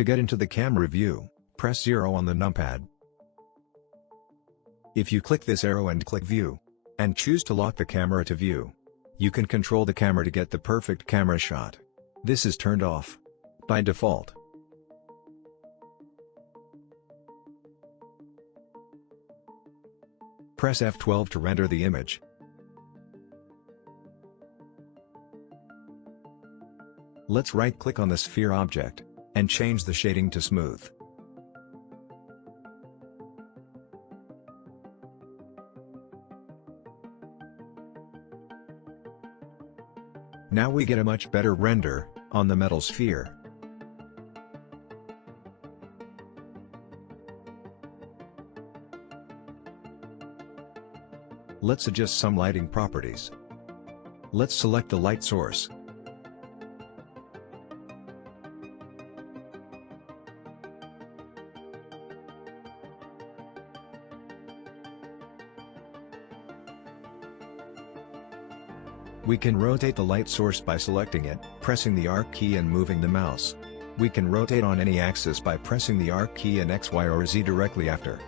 To get into the camera view, press 0 on the numpad. If you click this arrow and click View, and choose to lock the camera to view, you can control the camera to get the perfect camera shot. This is turned off by default. Press F12 to render the image. Let's right-click on the sphere object, and change the shading to smooth. Now we get a much better render on the metal sphere. Let's adjust some lighting properties. Let's select the light source. We can rotate the light source by selecting it, pressing the arc key and moving the mouse. We can rotate on any axis by pressing the arc key and X, Y or Z directly after.